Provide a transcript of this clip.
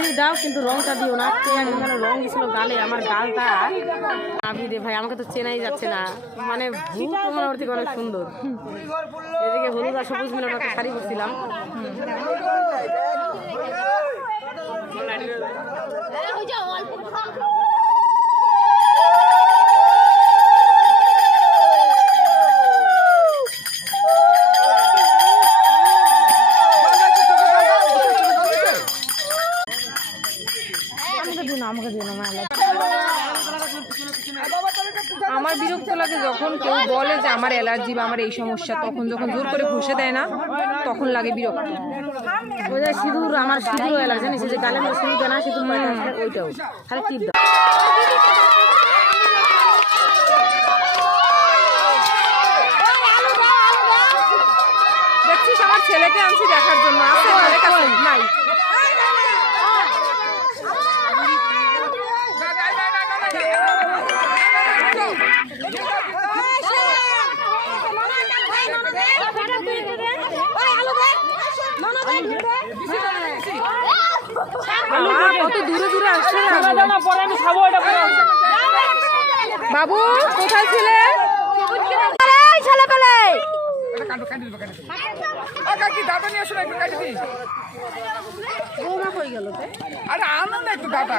দিয়ে দাও, কিন্তু রংটা দিও না। কেন রং দিছিল গালে, আমার গালটা আবি রে ভাই, আমাকে তো চেনাই যাচ্ছে না। মানে ভূত মনে ওর থেকে অনেক সুন্দর। এদিকে হলুদ আর সবুজ মিলে একটা শাড়ি করছিলাম। আমার বিরক্ত লাগে যখন কেউ বলে যে আমার অ্যালার্জি বা আমার এই সমস্যা, তখন যখন জোর করে ঘষে দেয় না তখন লাগে বিরক্ত। ওই যে সিঁদুর, আমার সিঁদুর অ্যালার্জি জানিস, যে গালে আমার সিঁদুর দেয় না, সিঁদুর ওইটাও খালি টিপ দাও। দেখছিস আমার ছেলেকে আনছি দেখার জন্য, আছে ঘরে কাছে নাই। কত দূরে দূরে আসছে বাবু, কোথায় ছিলে? বৌমা কই গেল? আরে আনন্দ একটু দাদা